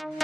नमस्कार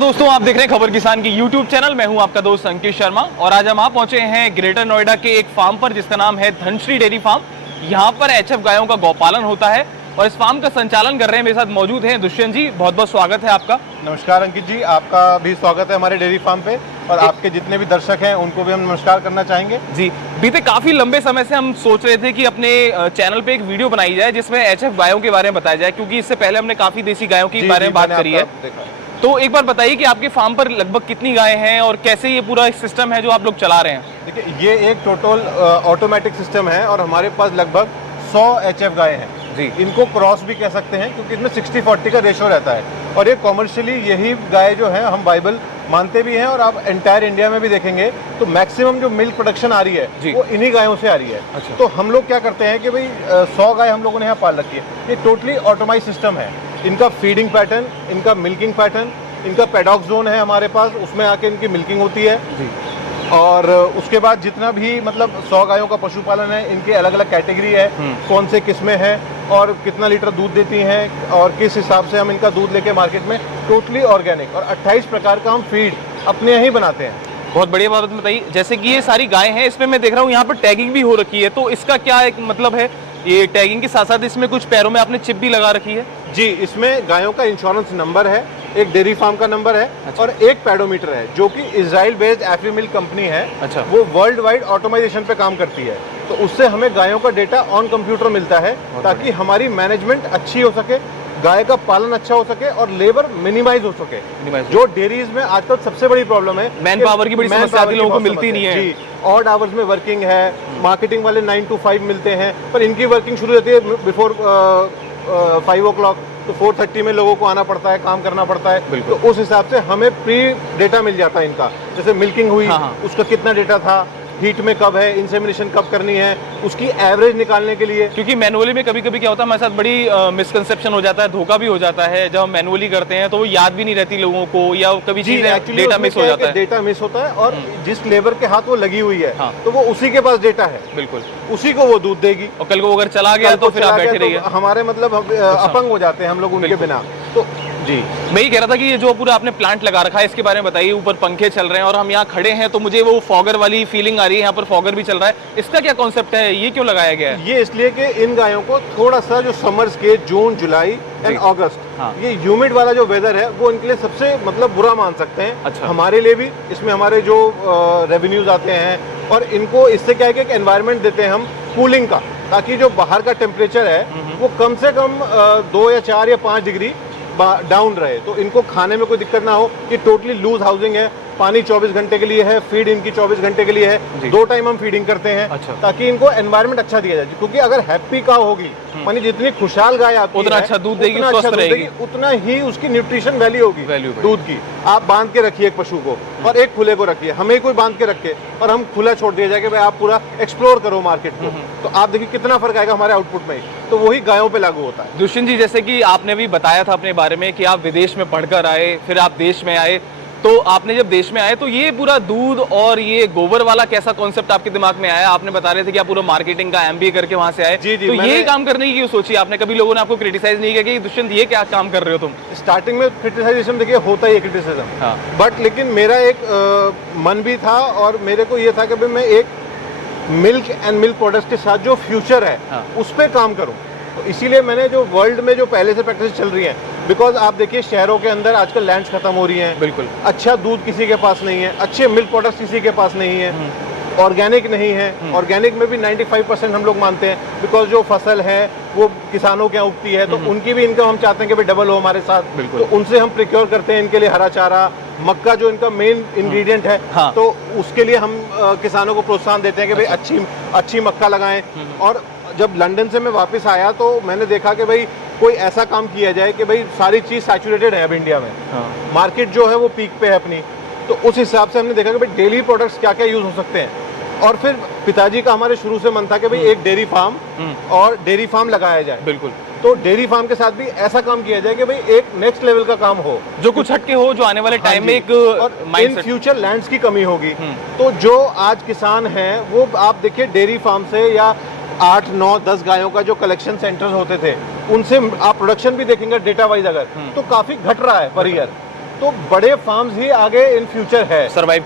दोस्तों, आप देख रहे हैं खबर किसान की YouTube चैनल। मैं हूं आपका दोस्त अंकित शर्मा और आज हम पहुंचे हैं ग्रेटर नोएडा के एक फार्म पर जिसका नाम है धनश्री डेयरी फार्म। यहां पर HF गायों का गौपालन होता है और इस फार्म का संचालन कर रहे हैं। मेरे साथ मौजूद हैं दुष्यंत जी, बहुत बहुत स्वागत है आपका। नमस्कार अंकित जी, आपका भी स्वागत है हमारे डेयरी फार्म पे और आपके जितने भी दर्शक हैं उनको भी हम नमस्कार करना चाहेंगे। जी, बीते काफी लंबे समय से हम सोच रहे थे कि अपने चैनल पे एक वीडियो बनाई जाए जिसमें HF गायों के बारे में बताया जाए, क्योंकि इससे पहले हमने काफी देसी गायों के बारे में बात करी है। तो एक बार बताइए कि आपके फार्म पर लगभग कितनी गायें हैं और कैसे ये पूरा सिस्टम है जो आप लोग चला रहे हैं। देखिए, ये एक टोटल ऑटोमेटिक सिस्टम है और हमारे पास लगभग 100 HF गायें हैं जी। इनको क्रॉस भी कह सकते हैं क्योंकि इसमें 60-40 का रेशो रहता है और ये कॉमर्शियली यही गाय जो है हम वाइबल मानते भी हैं। और आप एंटायर इंडिया में भी देखेंगे तो मैक्सिमम जो मिल्क प्रोडक्शन आ रही है वो इन्हीं गायों से आ रही है। अच्छा। तो हम लोग क्या करते हैं कि भाई 100 गाय हम लोगों ने यहाँ पाल रखी है। ये टोटली ऑटोमाइज सिस्टम है। इनका फीडिंग पैटर्न, इनका मिल्किंग पैटर्न, इनका पैडॉक जोन है हमारे पास, उसमें आके इनकी मिल्किंग होती है जी। और उसके बाद जितना भी मतलब 100 गायों का पशुपालन है, इनके अलग अलग कैटेगरी है, कौन से किस्में हैं और कितना लीटर दूध देती हैं और किस हिसाब से हम इनका दूध लेके मार्केट में, टोटली ऑर्गेनिक। और 28 प्रकार का हम फीड अपने यहाँ ही बनाते हैं। बहुत बढ़िया बात बताइए। जैसे कि ये सारी गायें हैं, इसमें मैं देख रहा हूँ यहाँ पर टैगिंग भी हो रखी है, तो इसका क्या एक मतलब है? ये टैगिंग के साथ साथ इसमें कुछ पैरों में आपने चिप भी लगा रखी है जी। इसमें गायों का इंश्योरेंस नंबर है, एक डेयरी फार्म का नंबर है। अच्छा। और एक पैडोमीटर है जो कि इजराइल बेस्ड एफ्रीमिल्क कंपनी है। अच्छा। वो वर्ल्ड वाइड ऑटोमाइजेशन पे काम करती है, तो उससे हमें गायों का डेटा ऑन कंप्यूटर मिलता है ताकि हमारी मैनेजमेंट अच्छी हो सके, गाय का पालन अच्छा हो सके और लेबर मिनिमाइज हो सके। जो डेयरीज में आजकल सबसे बड़ी प्रॉब्लम है, मैन पावर की बड़ी समस्या आती है, लोगों को मिलती नहीं है जी। ऑड आवर्स में वर्किंग है, मार्केटिंग वाले 9 to 5 मिलते हैं, पर इनकी वर्किंग शुरू होती है बिफोर 5 o'clock, तो 4:30 में लोगों को आना पड़ता है, काम करना पड़ता है। तो उस हिसाब से हमें प्री डेटा मिल जाता है इनका, जैसे मिल्किंग हुई उसका कितना डेटा था, हीट में कब है, इंसेमिनेशन कब करनी है, उसकी एवरेज निकालने के लिए। क्योंकि मैनुअली में कभी कभी क्या होता है, हमारे साथ बड़ी मिसकंसेप्शन हो जाता है, धोखा भी हो जाता है। जब हम मैनुअली करते हैं तो वो याद भी नहीं रहती लोगों को, या कभी डेटा मिस हो जाता है। डेटा मिस होता है और जिस लेबर के हाथ वो लगी हुई है तो वो उसी के पास डेटा है, बिल्कुल उसी को वो दूध देगी। और कल को अगर चला गया तो फिर आप बैठे रहिए। हमारे मतलब अपंग हो जाते हैं हम लोग उनके बिना। तो जी, मैं ये कह रहा था कि ये जो पूरा आपने प्लांट लगा रखा है इसके बारे में बताइए। ऊपर पंखे चल रहे हैं और हम यहाँ खड़े हैं तो मुझे वो फॉगर वाली फीलिंग आ रही है। यहाँ पर फॉगर भी चल रहा है, इसका क्या कॉन्सेप्ट है? ये क्यों लगाया गया है? ये इसलिए कि इन गायों को थोड़ा सा जो समर्स के जून, जुलाई एंड अगस्त, ये ह्यूमिड वाला जो वेदर है वो इनके लिए सबसे मतलब बुरा मान सकते हैं। अच्छा। हमारे लिए भी इसमें हमारे जो रेवेन्यूज आते हैं और इनको इससे क्या है कि एक एनवायरनमेंट देते हैं हम कूलिंग का, ताकि जो बाहर का टेम्परेचर है वो कम से कम 2 या 4 या 5 डिग्री डाउन रहे, तो इनको खाने में कोई दिक्कत ना हो। ये टोटली लूज हाउसिंग है, पानी 24 घंटे के लिए है, फीड इनकी 24 घंटे के लिए है, 2 टाइम हम फीडिंग करते हैं। अच्छा। ताकि इनको एनवायरनमेंट अच्छा दिया जाए, क्योंकि अगर हैप्पी काउ होगी, मानी जितनी खुशहाल गाय आती है, उतना अच्छा दूध देगी, स्वस्थ रहेगी, उतना ही उसकी न्यूट्रिशन वैल्यू होगी दूध की। आप बांध के रखिए एक पशु को और एक खुले को रखिए, हमें कोई बांध के रखे और हम खुला छोड़ दिया जाए कि भाई आप पूरा एक्सप्लोर करो मार्केट को, तो आप देखिए कितना फर्क आएगा हमारे आउटपुट में। तो वही गायों पे लागू होता है। दुष्यंत जी, जैसे कि आपने भी बताया था अपने बारे में कि आप विदेश में पढ़कर आए, फिर आप देश में आए, तो आपने जब देश में आए तो ये पूरा दूध और ये गोबर वाला कैसा कॉन्सेप्ट आपके दिमाग में आया? आपने बता रहे थे कि आप पूरा मार्केटिंग का MBA करके वहां से आए। जी, तो ये काम करने की क्यों सोची आपने? कभी लोगों ने आपको क्रिटिसाइज नहीं किया कि दुष्यंत ये क्या काम कर रहे हो तुम? स्टार्टिंग में क्रिटिसाइजेशन देखिए होता ही है, क्रिटिसिज्म, बट लेकिन मेरा एक मन भी था और मेरे को ये था कि मैं एक मिल्क एंड मिल्क प्रोडक्ट्स के साथ जो फ्यूचर है उस पर काम करूं। तो इसीलिए मैंने जो वर्ल्ड में जो पहले से प्रैक्टिस चल रही है, बिकॉज आप देखिए शहरों के अंदर आजकल लैंड्स खत्म हो रही हैं, बिल्कुल अच्छा दूध किसी के पास नहीं है, अच्छे मिल्क प्रोडक्ट्स किसी के पास नहीं है, ऑर्गेनिक नहीं है। ऑर्गेनिक में भी 95% हम लोग मानते हैं, बिकॉज जो फसल है वो किसानों के यहाँ उगती है, तो उनकी भी इनकम हम चाहते हैं कि भाई डबल हो हमारे साथ। बिल्कुल। तो उनसे हम प्रिक्योर करते हैं इनके लिए हरा चारा, मक्का जो इनका मेन इंग्रेडिएंट है। तो उसके लिए हम किसानों को प्रोत्साहन देते हैं कि भाई अच्छी मक्का लगाएं। और जब लंदन से मैं वापस आया तो मैंने देखा कि भाई कोई ऐसा काम किया जाए कि भाई सारी चीज़ सैचुरेटेड है अब इंडिया में, मार्केट जो है वो पीक पे है अपनी, तो उस हिसाब से हमने देखा कि भाई डेली प्रोडक्ट्स क्या क्या यूज़ हो सकते हैं। और फिर पिताजी का हमारे शुरू से मन था कि भाई एक डेयरी फार्म और डेयरी फार्म लगाया जाए। बिल्कुल। तो डेयरी फार्म के साथ भी ऐसा काम किया जाए कि भाई एक नेक्स्ट लेवल का काम हो, जो कुछ हटके हो, जो आने वाले टाइम में एक और इन फ्यूचर लैंड्स की कमी होगी। तो जो आज किसान हैं वो आप देखिए डेयरी फार्म से या 8, 9, 10 गायों का जो कलेक्शन सेंटर्स होते थे उनसे आप प्रोडक्शन भी देखेंगे डेटा वाइज अगर तो काफी घट रहा है पर ईयर। तो बड़े फार्म्स ही आगे इन फ्यूचर है सर्वाइव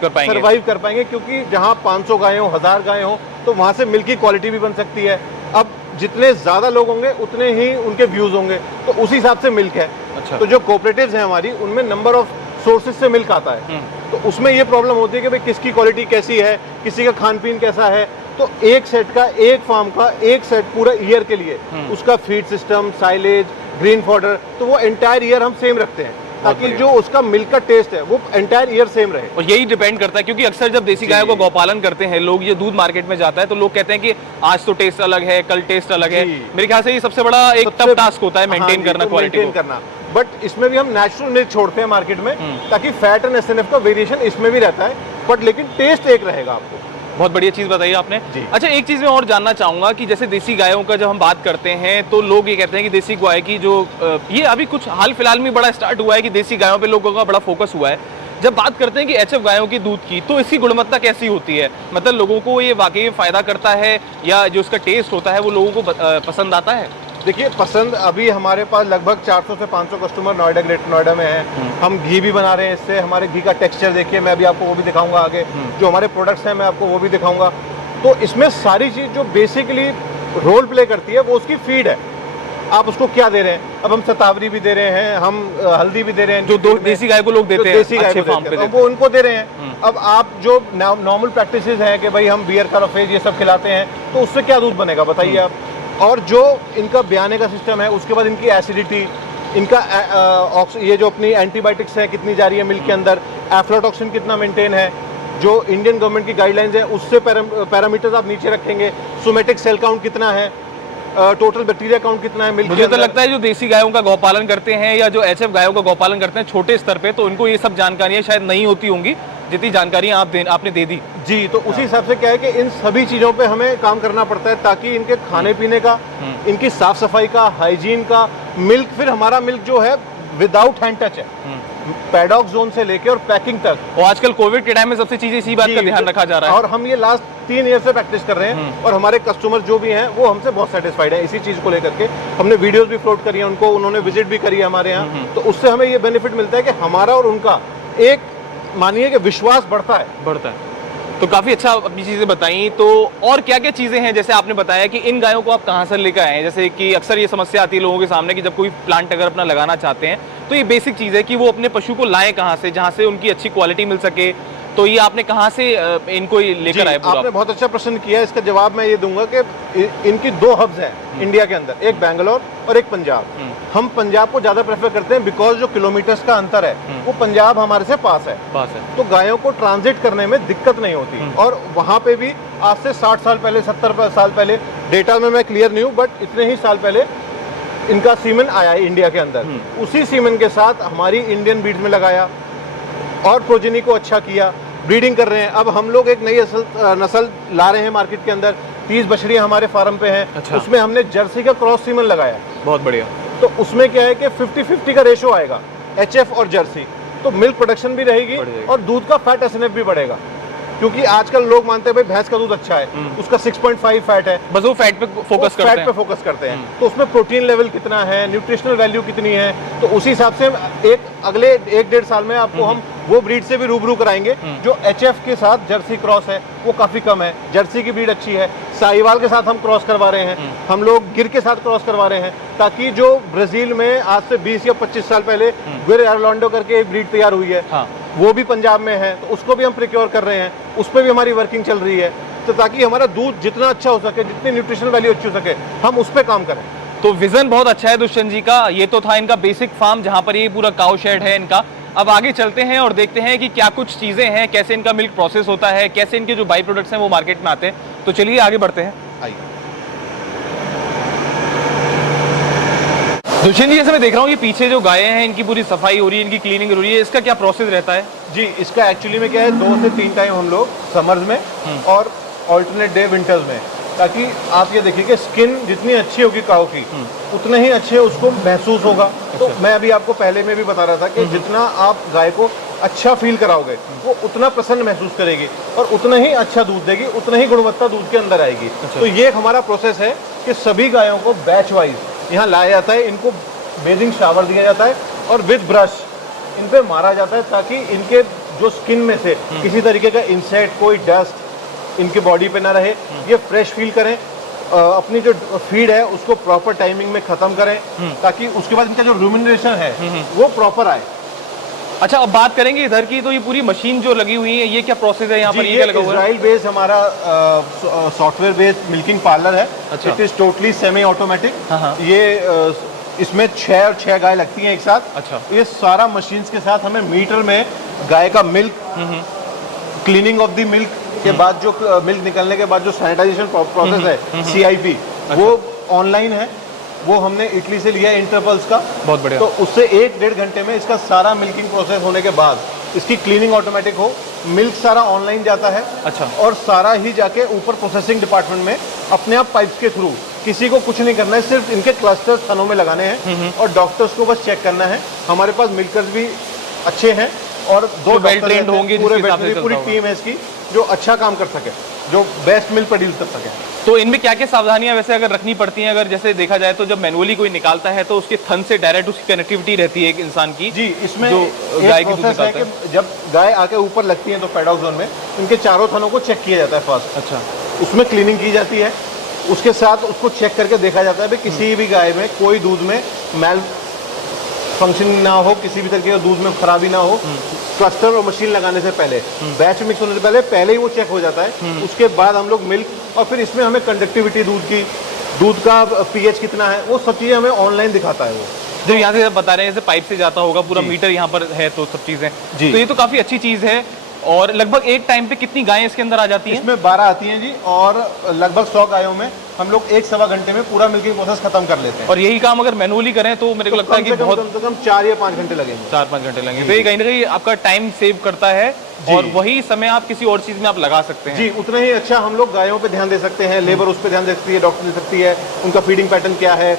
कर पाएंगे क्योंकि जहां 500 गायें हो, 1000 गायें हो तो वहां से मिल्क की क्वालिटी भी बन सकती है। अब जितने ज्यादा लोग होंगे उतने ही उनके व्यूज होंगे, तो उसी हिसाब से मिल्क है। अच्छा। तो जो कोऑपरेटिव्स हैं हमारी उनमें नंबर ऑफ सोर्सेज से मिल्क आता है, तो उसमें ये प्रॉब्लम होती है कि भाई किसकी क्वालिटी कैसी है, किसी का खान पीन कैसा है। तो एक सेट का, एक फार्म का एक सेट पूरा ईयर के लिए उसका feed system, silage, green fodder, तो वो एंटायर ईयर हम सेम रखते हैं ताकि जो उसका मिल्क का टेस्ट है वो एंटायर ईयर सेम रहे। और यही डिपेंड करता है क्योंकि अक्सर जब देसी गायों को गौपालन करते हैं लोग, ये दूध मार्केट में जाता है तो लोग कहते हैं कि आज तो टेस्ट अलग है, कल टेस्ट अलग है। मेरे ख्याल से ये सबसे बड़ा एक टफ टास्क होता है मेंटेन करना, क्वालिटी करना। बट इसमें भी हम नेचुरल मिल्क छोड़ते हैं मार्केट में ताकि फैट एंड एसएनएफ का वेरिएशन इसमें भी रहता है, बट लेकिन टेस्ट एक रहेगा आपको। बहुत बढ़िया चीज बताई आपने। अच्छा, एक चीज मैं और जानना चाहूंगा कि जैसे देसी गायों का जब हम बात करते हैं तो लोग ये कहते हैं कि देसी गाय की जो ये अभी कुछ हाल फिलहाल में बड़ा स्टार्ट हुआ है कि देसी गायों पे लोगों का बड़ा फोकस हुआ है। जब बात करते हैं कि एचएफ गायों की दूध की, तो इसकी गुणवत्ता कैसी होती है? मतलब लोगों को ये वाकई में फायदा करता है या जो उसका टेस्ट होता है वो लोगों को पसंद आता है? देखिए, पसंद अभी हमारे पास लगभग 400 से 500 कस्टमर नोएडा, ग्रेटर नोएडा में हैं। हम घी भी बना रहे हैं इससे। हमारे घी का टेक्सचर देखिए, मैं अभी आपको वो भी दिखाऊंगा आगे। जो हमारे प्रोडक्ट्स हैं मैं आपको वो भी दिखाऊंगा। तो इसमें सारी चीज़ जो बेसिकली रोल प्ले करती है वो उसकी फीड है। आप उसको क्या दे रहे हैं? अब हम शतावरी भी दे रहे हैं, हम हल्दी भी दे रहे हैं, जो देसी गाय को लोग देते हैं, देसी गाय को देते हैं, वो उनको दे रहे हैं। अब आप जो नॉर्मल प्रैक्टिसेस हैं कि भाई हम बियर कैराफेज ये सब खिलाते हैं, तो उससे क्या दूध बनेगा बताइए आप। और जो इनका ब्याने का सिस्टम है, उसके बाद इनकी एसिडिटी, इनका ये जो अपनी एंटीबायोटिक्स है कितनी जा रही है मिल्क के अंदर, एफ्लाटॉक्सिन कितना मेंटेन है, जो इंडियन गवर्नमेंट की गाइडलाइंस है उससे पैरामीटर्स आप नीचे रखेंगे। सोमेटिक सेल काउंट कितना है, टोटल बैक्टीरिया काउंट कितना है मिल्क। मुझे तो लगता है जो देसी गायों का गौपालन करते हैं या जो एचएफ गायों का गौपालन करते हैं छोटे स्तर पे, तो उनको ये सब जानकारियां शायद नहीं होती होंगी जितनी जानकारियां आपने दे दी। जी, तो उसी हिसाब से क्या है कि इन सभी चीज़ों पे हमें काम करना पड़ता है ताकि इनके खाने पीने का, इनकी साफ सफाई का, हाइजीन का, मिल्क, फिर हमारा मिल्क जो है विदाउट हैंड टच है, पैडॉक जोन से लेके और पैकिंग तक। और आजकल कोविड के टाइम में सबसे चीजें इसी बात का ध्यान रखा जा रहा है। और हम ये लास्ट 3 ईयर से प्रैक्टिस कर रहे हैं और हमारे कस्टमर जो भी हैं वो हमसे बहुत सेटिस्फाइड है इसी चीज को लेकर के। हमने वीडियोस भी फ्लोट करी है उनको, उन्होंने विजिट भी करी है हमारे यहाँ, तो उससे हमें ये बेनिफिट मिलता है कि हमारा और उनका एक मानिए कि विश्वास बढ़ता है। तो काफी अच्छा अपनी चीजें बताई। तो और क्या क्या चीजें हैं, जैसे आपने बताया कि इन गायों को आप कहाँ से लेकर आए हैं? जैसे कि अक्सर ये समस्या आती है लोगों के सामने कि जब कोई प्लांट अगर अपना लगाना चाहते हैं तो ये बेसिक चीज है कि वो अपने पशु को लाएं कहाँ से, जहाँ से उनकी अच्छी क्वालिटी मिल सके। तो ये आपने कहाँ से इनको लेकर आए? आपने बहुत अच्छा प्रश्न किया। इसका जवाब मैं ये दूंगा कि इनकी 2 हब्स हैं इंडिया के अंदर, एक बैंगलोर और एक पंजाब। हम पंजाब को ज्यादा प्रेफर करते हैं बिकॉज जो किलोमीटर्स का अंतर है वो पंजाब हमारे से पास है, तो गायों को ट्रांजिट करने में दिक्कत नहीं होती। और वहाँ पे भी आज से 60 साल पहले, 70 साल पहले, डेटा में मैं क्लियर नहीं हूँ बट इतने ही साल पहले इनका सीमेन आया है इंडिया के अंदर। उसी सीमेन के साथ हमारी इंडियन ब्रीड में लगाया और प्रोजेनी को अच्छा किया, ब्रीडिंग कर रहे हैं। अब हम लोग एक नई नस्ल ला रहे हैं मार्केट के अंदर, 30 बछड़ियां हमारे फार्म पे हैं। अच्छा। उसमें हमने जर्सी का क्रॉस सीमन लगाया। बहुत बढ़िया। तो उसमें क्या है कि 50-50 का रेशो आएगा, एचएफ और जर्सी, तो मिल्क प्रोडक्शन भी रहेगी और दूध का फैट एसएनएफ भी बढ़ेगा। क्योंकि आजकल लोग मानते हैं भाई भैंस का दूध अच्छा है, उसका 6.5 फैट है, बस वो फैट पे फोकस करते हैं। तो उसमें प्रोटीन लेवल कितना है, न्यूट्रिशनल वैल्यू कितनी है, तो उसी हिसाब से अगले 1-1.5 साल में आपको हम वो ब्रीड से भी रूबरू कराएंगे। जो एचएफ के साथ जर्सी क्रॉस है वो काफी कम है, जर्सी की ब्रीड अच्छी है। साहिवाल के साथ हम क्रॉस करवा रहे हैं, हम लोग गिर के साथ क्रॉस करवा रहे हैं, ताकि जो ब्राजील में आज से 20 या 25 साल पहले गिर एर्लांडो करके एक ब्रीड तैयार हुई है, वो भी पंजाब में है, तो उसको भी हम प्रिक्योर कर रहे हैं, उस पर भी हमारी वर्किंग चल रही है। तो ताकि हमारा दूध जितना अच्छा हो सके, जितनी न्यूट्रिशनल वैल्यू अच्छी हो सके, हम उस पर काम करें। तो विजन बहुत अच्छा है दुष्यंत जी का। ये तो था इनका बेसिक फार्म जहां पर ये पूरा काउ शेड है इनका। अब आगे चलते हैं और देखते हैं कि क्या कुछ चीजें हैं, कैसे इनका मिल्क प्रोसेस होता है, कैसे इनके जो बाई प्रोडक्ट्स हैं वो मार्केट में आते हैं। तो चलिए आगे बढ़ते हैं। आइए। दुष्यंत जी, जैसे मैं देख रहा हूँ ये पीछे जो गायें हैं इनकी पूरी सफाई हो रही है, इनकी क्लीनिंग हो रही है, इसका क्या प्रोसेस रहता है? जी, इसका एक्चुअली में क्या है, 2 से 3 टाइम हम लोग समर्स में और ऑल्टरनेट डे विंटर्स में ताकि आप ये देखिए कि स्किन जितनी अच्छी होगी काऊ की उतना ही अच्छे उसको महसूस होगा। तो मैं अभी आपको पहले में भी बता रहा था कि जितना आप गाय को अच्छा फील कराओगे वो उतना प्रसन्न महसूस करेगी और उतना ही अच्छा दूध देगी, उतना ही गुणवत्ता दूध के अंदर आएगी। तो ये एक हमारा प्रोसेस है कि सभी गायों को बैच वाइज यहाँ लाया जाता है, इनको बेसिंग शावर दिया जाता है और विद ब्रश इन पे मारा जाता है ताकि इनके जो स्किन में से किसी तरीके का इंसेक्ट, कोई डस्ट इनके बॉडी पे ना रहे, ये फ्रेश फील करें, अपनी जो फीड है उसको प्रॉपर टाइमिंग में खत्म करें ताकि उसके बाद इनका जो रूमिनेशन है वो प्रॉपर आए। अच्छा, अब बात करेंगे इधर की, तो ये पूरी मशीन जो लगी हुई है ये क्या प्रोसेस है यहाँ पर? ये क्या लगा हुआ है? इजराइल बेस्ड हमारा सॉफ्टवेयर बेस्ड मिल्किंग पार्लर है। अच्छा। It is totally semi automatic. ये इसमें 6 और 6 गाय लगती हैं एक साथ। अच्छा। ये सारा मशीन्स के साथ हमें मीटर में गाय का milk, cleaning of the milk के बाद जो मिल्क निकलने के बाद जो सैनिटाइजेशन प्रोसेस है CIP, वो ऑनलाइन है। वो हमने इटली से लिया है इंटरपल्स का। बहुत बढ़िया। तो उससे 1-1.5 घंटे में इसका सारा मिल्किंग प्रोसेस होने के बाद इसकी क्लीनिंग ऑटोमेटिक हो, मिल्क सारा ऑनलाइन जाता है। अच्छा। और सारा ही जाके ऊपर प्रोसेसिंग डिपार्टमेंट में अपने आप पाइप्स के थ्रू, किसी को कुछ नहीं करना है, सिर्फ इनके क्लस्टर्स थनों में लगाने हैं और डॉक्टर्स को बस चेक करना है। हमारे पास मिल्कर्स भी अच्छे हैं और 2 वेल ट्रेंड होंगे, पूरी टीम है इसकी जो अच्छा काम कर सके, जो बेस्ट मिल्क प्रोड्यूस कर सके। तो इनमें क्या क्या सावधानियां वैसे अगर रखनी पड़ती हैं? अगर जैसे देखा जाए तो जब मैनुअली कोई निकालता है तो उसके थन से डायरेक्ट उसकी कनेक्टिविटी रहती है एक इंसान की। जी, इसमें जो गाय की दूध प्रोसेस है निकालता है कि जब गाय आके ऊपर लगती है तो पैडॉक जोन में इनके चारों थनों को चेक किया जाता है फर्स्ट। अच्छा। उसमें क्लीनिंग की जाती है, उसके साथ उसको चेक करके देखा जाता है भाई किसी भी गाय में कोई दूध में मैल फंक्शन ना हो, किसी भी तरीके का दूध में खराबी ना हो। क्लस्टर और मशीन लगाने से पहले, बैच मिक्स होने से पहले ही वो चेक हो जाता है। उसके बाद हम लोग मिल्क और फिर इसमें हमें कंडक्टिविटी दूध की, दूध का pH कितना है, वो सब चीज़ें हमें ऑनलाइन दिखाता है वो। जो यहाँ से बता रहे हैं जैसे पाइप से जाता होगा पूरा मीटर यहाँ पर है तो सब चीज़ें, तो ये तो काफ़ी अच्छी चीज़ है। और लगभग एक टाइम पे कितनी गायें इसके अंदर आ जाती हैं? इसमें 12 आती हैं जी, और लगभग 100 गायों में हम लोग 1-1.25 घंटे में पूरा मिल्किंग प्रोसेस खत्म कर लेते हैं। और यही काम अगर मैनुअली करें तो मेरे को लगता है कि बहुत कम से कम 4 या 5 घंटे लगेंगे। 4-5 घंटे लगेंगे। तो ये कहीं ना कहीं आपका टाइम सेव करता है और वही समय आप किसी और चीज में आप लगा सकते हैं। जी, उतना ही अच्छा हम लोग गायों पे ध्यान दे सकते हैं, लेबर उस पर ध्यान दे सकती है, डॉक्टर दे सकती है, उनका फीडिंग पैटर्न क्या है,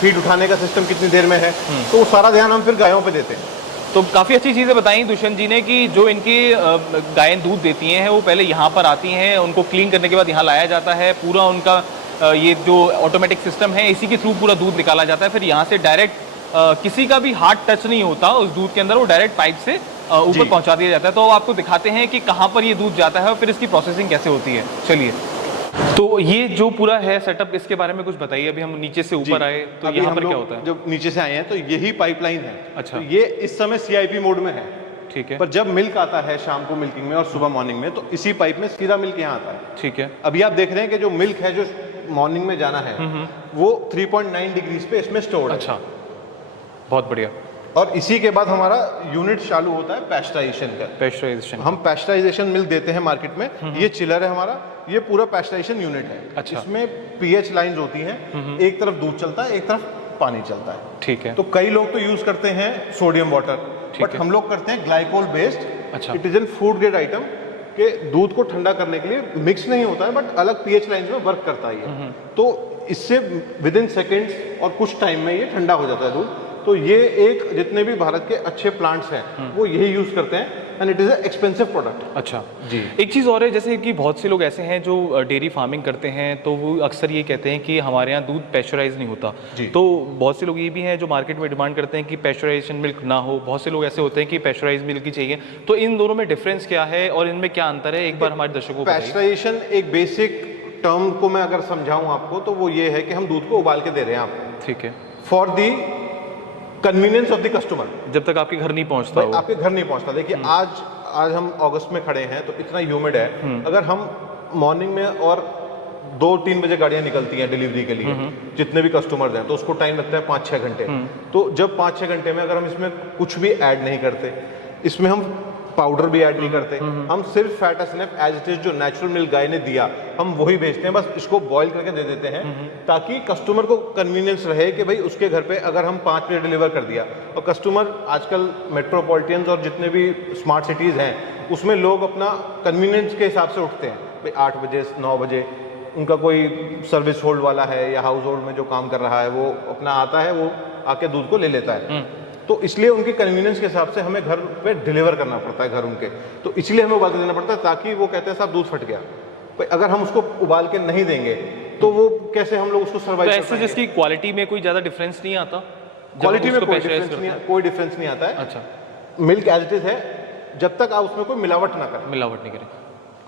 फीड उठाने का सिस्टम कितनी देर में है, तो सारा ध्यान हम फिर गायों पे देते हैं। तो काफ़ी अच्छी चीज़ें बताई दुष्यंत जी ने कि जो इनकी गायें दूध देती हैं वो पहले यहाँ पर आती हैं, उनको क्लीन करने के बाद यहाँ लाया जाता है, पूरा उनका ये जो ऑटोमेटिक सिस्टम है इसी के थ्रू पूरा दूध निकाला जाता है। फिर यहाँ से डायरेक्ट किसी का भी हाथ टच नहीं होता उस दूध के अंदर, वो डायरेक्ट पाइप से ऊपर पहुँचा दिया जाता है। तो आपको दिखाते हैं कि कहाँ पर ये दूध जाता है और फिर इसकी प्रोसेसिंग कैसे होती है। चलिए, तो ये जो पूरा है सेटअप, इसके बारे में कुछ बताइए। अभी हम नीचे से ऊपर आए तो यहाँ पर क्या होता है? जब नीचे से आए हैं तो यही पाइपलाइन है। अच्छा। तो ये इस समय CIP मोड में है। ठीक है। पर जब मिल्क आता है शाम को मिल्किंग में और सुबह मॉर्निंग में, तो इसी पाइप में सीधा मिल्क यहाँ आता है। ठीक है। अभी आप देख रहे हैं कि जो मिल्क है जो मॉर्निंग में जाना है वो 3.9 डिग्रीज पे इसमें स्टोर्ड है। अच्छा, बहुत बढ़िया। और इसी के बाद हमारा यूनिट चालू होता है पैस्चराइजेशन का। पैस्चराइजेशन, हम पैस्चराइजेशन मिल्क देते हैं मार्केट में। ये चिलर है हमारा, ये पूरा पैस्चराइजेशन यूनिट है। अच्छा। इसमें pH लाइंस होती हैं, एक तरफ दूध चलता है, एक तरफ पानी चलता है। ठीक है। तो कई लोग तो यूज करते हैं सोडियम वाटर, बट हम लोग करते हैं ग्लाइकोल बेस्ड। अच्छा। It is an food grade item के दूध को ठंडा करने के लिए मिक्स नहीं होता है, बट अलग pH लाइंस में वर्क करता है। तो इससे विद इन सेकेंड्स और कुछ टाइम में ये ठंडा हो जाता है दूध। तो ये एक, जितने भी भारत के अच्छे प्लांट्स हैं वो यही यूज करते हैं, and it is expensive product. अच्छा जी। एक चीज़ और है, जैसे कि बहुत से लोग ऐसे हैं जो डेयरी फार्मिंग करते हैं तो वो अक्सर ये कहते हैं कि हमारे यहाँ दूध पैस्चराइज नहीं होता। तो बहुत से लोग ये भी हैं जो मार्केट में डिमांड करते हैं कि पैस्चराइजेशन मिल्क ना हो, बहुत से लोग ऐसे होते हैं कि पैस्चराइज मिल्क ही चाहिए। तो इन दोनों में डिफरेंस क्या है और इनमें क्या अंतर है, एक बार हमारे दर्शकों को बताइए। पैस्चराइजेशन एक बेसिक टर्म को मैं अगर समझाऊं आपको तो वो ये है कि हम दूध को उबाल के दे रहे हैं आपको। ठीक है। For the convenience of the customer, जब तक आपके घर नहीं पहुंचता हो। आपके घर नहीं पहुंचता। देखिए आज हम अगस्त में खड़े हैं तो इतना ह्यूमिड है, अगर हम मॉर्निंग में और 2-3 बजे गाड़ियां निकलती हैं डिलीवरी के लिए, जितने भी कस्टमर्स हैं, तो उसको टाइम लगता है 5-6 घंटे। तो जब 5-6 घंटे में अगर हम इसमें कुछ भी ऐड नहीं करते, इसमें हम पाउडर भी ऐड नहीं करते, हम सिर्फ fat SNF as it is जो नेचुरल मिल्क गाय ने दिया हम वही भेजते हैं, बस इसको बॉईल करके दे देते हैं ताकि कस्टमर को कन्वीनियंस रहे कि भाई उसके घर पे अगर हम 5 मिनट डिलीवर कर दिया। और कस्टमर आजकल मेट्रोपॉलिटन्स और जितने भी स्मार्ट सिटीज़ हैं उसमें लोग अपना कन्वीनियंस के हिसाब से उठते हैं, भाई 8 बजे 9 बजे उनका कोई सर्विस होल्ड वाला है या हाउस होल्ड में जो काम कर रहा है वो अपना आता है, वो आके दूध को ले लेता है। तो इसलिए उनकी कन्वीनियंस के हिसाब से हमें घर पे डिलीवर करना पड़ता है, घर उनके, तो इसलिए हमें उबाल के देना पड़ता है, ताकि वो कहते हैं साहब दूध फट गया, भाई अगर हम उसको उबाल के नहीं देंगे तो वो कैसे हम लोग उसको सर्वाइव कर पाएंगे। जिसकी क्वालिटी में कोई ज़्यादा डिफरेंस नहीं आता, क्वालिटी में कोई डिफरेंस नहीं आता है। अच्छा, मिल्क एज इट इज है, जब तक आप उसमें कोई मिलावट ना करें। मिलावट नहीं करें,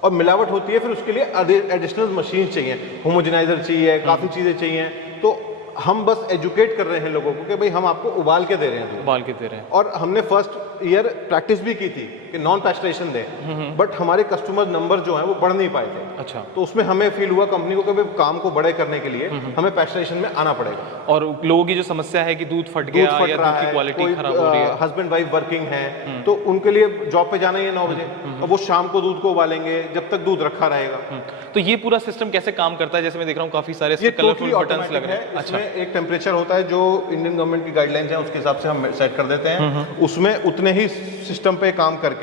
और मिलावट होती है फिर उसके लिए एडिशनल मशीन चाहिए, होमोजेनाइजर चाहिए, काफ़ी चीज़ें चाहिए। तो हम बस एजुकेट कर रहे हैं लोगों को कि भाई हम आपको उबाल के दे रहे हैं, उबाल के दे रहे हैं। और हमने फर्स्ट ईयर प्रैक्टिस भी की थी कि नॉन पैस्चराइजेशन दें, बट हमारे कस्टमर नंबर जो है वो बढ़ नहीं पाए थे। अच्छा, तो उसमें हमें फील हुआ कंपनी को कि भाई काम को बड़े करने के लिए हमें पैस्चराइजेशन में आना पड़ेगा। और लोगों की जो समस्या है कि दूध फट गया या दूध की क्वालिटी खराब हो रही है, हस्बैंड वाइफ वर्किंग है, तो उनके लिए जॉब पे जाना ही है 9 बजे, और वो शाम को दूध को उबालेंगे जब तक दूध रखा रहेगा। तो ये पूरा सिस्टम कैसे काम करता है? जैसे मैं देख रहा हूँ काफी सारे कलरफुल बटन्स लग रहे हैं। अच्छा, एक टेम्परेचर होता है जो इंडियन गवर्नमेंट की गाइडलाइंस है उसके हिसाब से हम सेट कर देते हैं, उसमें उतने ही सिस्टम पे काम करके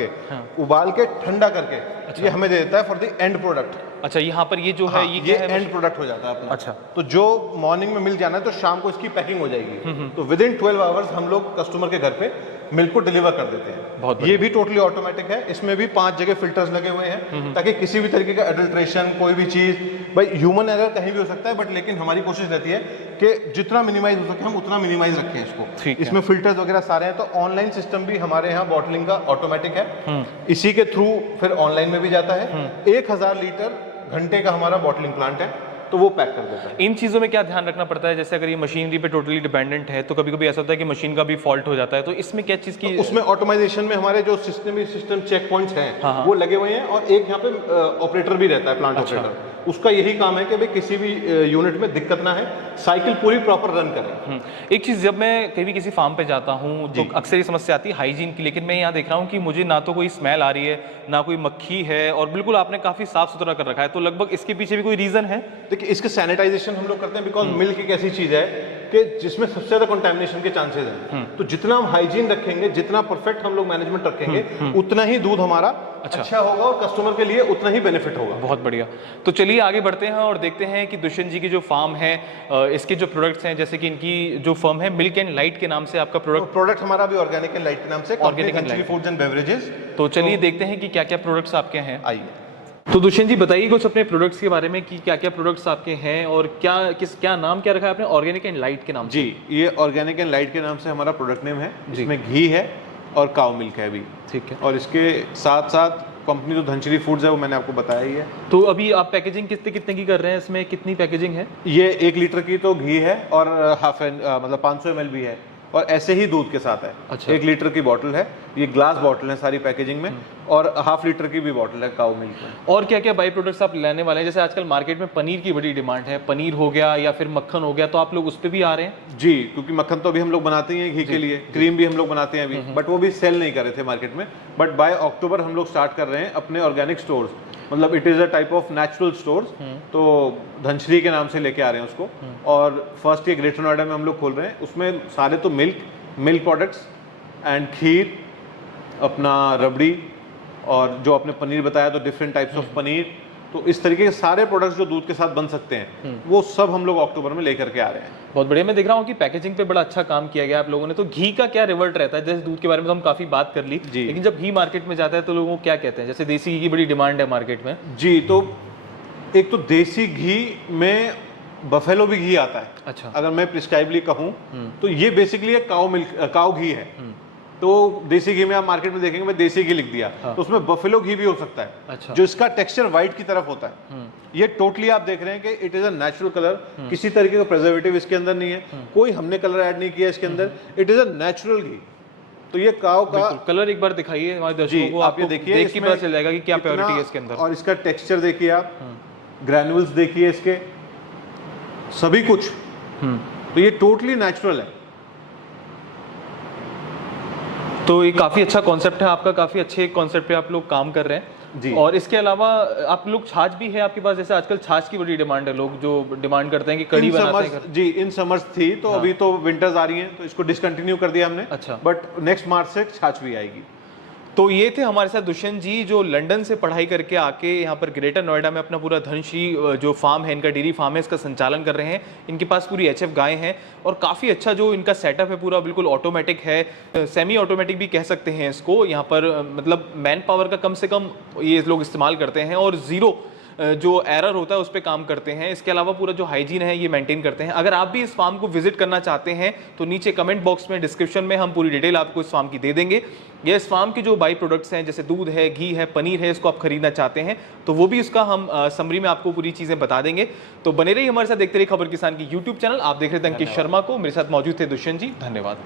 उबाल के ठंडा करके ये हमें दे देता है फॉर द एंड प्रोडक्ट। अच्छा, यहाँ पर ये जो है ये एंड प्रोडक्ट हो जाता है अपना। अच्छा, तो जो मॉर्निंग में मिल जाना है तो शाम को इसकी पैकिंग हो जाएगी, तो विद इन 12 आवर्स हम लोग कस्टमर के घर पे मिल्क को डिलीवर कर देते हैं। बहुत ये भी टोटली ऑटोमेटिक है, इसमें भी 5 जगह फिल्टर्स लगे हुए हैं ताकि किसी भी तरीके का एडल्ट्रेशन, कोई भी चीज, भाई ह्यूमन एरर कहीं भी हो सकता है, बट लेकिन हमारी कोशिश रहती है कि जितना मिनिमाइज हो सके हम उतना मिनिमाइज रखें इसको। इसमें फिल्टर्स वगैरह सारे हैं, तो ऑनलाइन सिस्टम भी हमारे यहाँ बॉटलिंग का ऑटोमेटिक है, इसी के थ्रू फिर ऑनलाइन में भी जाता है। 1000 लीटर घंटे का हमारा बॉटलिंग प्लांट है, तो वो पैक कर देता है। इन चीज़ों में क्या ध्यान रखना पड़ता है? जैसे अगर ये मशीनरी पे टोटली डिपेंडेंट है तो कभी कभी ऐसा होता है कि मशीन का भी फॉल्ट हो जाता है, तो इसमें क्या चीज़ की? तो उसमें ऑटोमाइजेशन में हमारे जो सिस्टम चेक पॉइंट्स हैं वो लगे हुए हैं, और एक यहाँ पे ऑपरेटर भी रहता है, प्लांट ऑपरेटर। उसका यही काम है कि भाई किसी भी यूनिट में दिक्कत ना है, साइकिल पूरी प्रॉपर रन करे। एक चीज़, जब मैं कभी किसी फार्म पे जाता हूँ तो अक्सर ये समस्या आती है हाइजीन की, लेकिन मैं यहाँ देख रहा हूँ कि मुझे ना तो कोई स्मेल आ रही है, ना कोई मक्खी है, और बिल्कुल आपने काफ़ी साफ सुथरा कर रखा है। तो लगभग इसके पीछे भी कोई रीज़न है? देखिए, इसके सैनिटाइजेशन हम लोग करते हैं, बिकॉज मिल्क एक ऐसी चीज़ है कि जिसमें सबसे ज़्यादा कंटामिनेशन के चांसेस हैं। तो जितना हम हाइजीन रखेंगे, जितना परफेक्ट हम लोग मैनेजमेंट रखेंगे, उतना ही दूध हमारा अच्छा होगा और कस्टमर के लिए उतना ही बेनिफिट होगा। बहुत बढ़िया। तो चलिए आगे बढ़ते हैं और देखते हैं कि दुष्यंत जी की जो फार्म है, इसके जो प्रोडक्ट्स हैं, जैसे कि इनकी जो फर्म है मिल्क एंड लाइट के नाम से आपका प्रोडक्ट हमारा भी ऑर्गेनिक एंड लाइट के नाम से, organic and foods and beverages. तो चलिए देखते हैं कि क्या क्या प्रोडक्ट्स आपके हैं। आइए, तो दुष्यंत जी बताइए कुछ अपने प्रोडक्ट्स के बारे में कि क्या क्या प्रोडक्ट्स आपके हैं और क्या नाम क्या रखा है आपने ऑर्गेनिक एंड लाइट के नाम से? जी, ये ऑर्गेनिक एंड लाइट के नाम से हमारा प्रोडक्ट नेम है, जिसमें घी है और काउ मिल्क है भी। ठीक है। और इसके साथ साथ कंपनी जो धनश्री फूड्स है वो मैंने आपको बताया ही है। तो अभी आप पैकेजिंग कितने कितने की कर रहे हैं? इसमें कितनी पैकेजिंग है? ये 1 लीटर की तो घी है और मतलब 500 ml भी है, और ऐसे ही दूध के साथ है। अच्छा। 1 लीटर की बॉटल है, ये ग्लास बॉटल है सारी पैकेजिंग में, और ½ लीटर की भी बॉटल है काउ मिल्क में। और क्या क्या बाई प्रोडक्ट्स आप लाने वाले हैं? जैसे आजकल मार्केट में पनीर की बड़ी डिमांड है, पनीर हो गया या फिर मक्खन हो गया, तो आप लोग उस पर भी आ रहे हैं? जी, क्योंकि मक्खन तो अभी हम लोग बनाते ही हैं घी के लिए, क्रीम भी हम लोग बनाते हैं अभी, बट वो भी सेल नहीं कर रहे थे मार्केट में। बट बाय अक्टूबर हम लोग स्टार्ट कर रहे हैं अपने ऑर्गेनिक स्टोर्स, मतलब it is a type of natural stores, तो धनश्री के नाम से लेके आ रहे हैं उसको। और फर्स्ट ये ग्रेटर नोएडा में हम लोग खोल रहे हैं, उसमें सारे तो मिल्क प्रोडक्ट्स एंड खीर, अपना रबड़ी, और जो आपने पनीर बताया तो डिफरेंट टाइप्स ऑफ पनीर, तो इस तरीके के सारे प्रोडक्ट्स जो दूध के साथ बन सकते हैं वो सब हम लोग अक्टूबर में लेकर के आ रहे हैं। बहुत बढ़िया। मैं देख रहा हूँ कि पैकेजिंग पे बड़ा अच्छा काम किया गया आप लोगों ने। तो घी का क्या रिवर्ट रहता है? जैसे दूध के बारे में तो हम काफी बात कर ली, लेकिन जब घी मार्केट में जाता है तो लोगों को क्या कहते हैं? जैसे देसी घी की बड़ी डिमांड है मार्केट में। जी, तो एक तो देसी घी में बफेलो भी घी आता है। अच्छा। अगर मैं प्रिस्क्राइबली कहूँ तो ये बेसिकली एक काउ घी है। तो देसी घी में आप मार्केट में देखेंगे, मैं देसी घी लिख दिया, तो उसमें बफेलो घी भी हो सकता है। अच्छा। जो इसका टेक्सचर व्हाइट की तरफ होता है, ये टोटली आप देख रहे हैं कि it is a natural colour, किसी तरीके का प्रिजर्वेटिव इसके अंदर नहीं है, कोई हमने कलर ऐड नहीं किया इसके अंदर, इट इज अ नेचुरल घी। तो ये काउ का कलर एक बार दिखाइए हमारे दर्शकों को, आप ये देखिए, देख के पता चल जाएगा कि क्या प्योरिटी है इसके अंदर। और इसका टेक्सचर देखिए आप, ग्रैन्युल्स देखिए इसके, सभी कुछ, तो ये टोटली नेचुरल है। तो ये काफी अच्छा कॉन्सेप्ट है आपका, काफी अच्छे कॉन्सेप्ट पे आप लोग काम कर रहे हैं जी। और इसके अलावा आप लोग छाछ भी है आपके पास? जैसे आजकल छाछ की बड़ी डिमांड है, लोग जो डिमांड करते हैं कि कड़ी बनाते हैं। जी, इन समर्स थी, तो अभी तो विंटर्स आ रही हैं तो इसको डिसकंटिन्यू कर दिया हमने। अच्छा। बट नेक्स्ट मार्च से छाछ भी आएगी। तो ये थे हमारे साथ दुष्यंत जी, जो लंदन से पढ़ाई करके आके यहाँ पर ग्रेटर नोएडा में अपना पूरा धनश्री जो फार्म है, इनका डेयरी फार्म है, इसका संचालन कर रहे हैं। इनके पास पूरी एचएफ गाय हैं और काफ़ी अच्छा जो इनका सेटअप है पूरा बिल्कुल ऑटोमेटिक है, सेमी ऑटोमेटिक भी कह सकते हैं इसको। यहाँ पर मतलब मैन पावर का कम से कम ये लोग इस्तेमाल करते हैं और ज़ीरो जो एरर होता है उस पर काम करते हैं। इसके अलावा पूरा जो हाइजीन है ये मेंटेन करते हैं। अगर आप भी इस फार्म को विजिट करना चाहते हैं तो नीचे कमेंट बॉक्स में, डिस्क्रिप्शन में हम पूरी डिटेल आपको इस फार्म की दे देंगे। ये इस फार्म की जो बाई प्रोडक्ट्स हैं जैसे दूध है, घी है, पनीर है, इसको आप खरीदना चाहते हैं तो वो भी उसका हम समरी में आपको पूरी चीज़ें बता देंगे। तो बने रहिए हमारे साथ, देखते रहिए खबर किसान की यूट्यूब चैनल। आप देख रहे थे अंकित शर्मा को, मेरे साथ मौजूद थे दुष्यंत जी। धन्यवाद।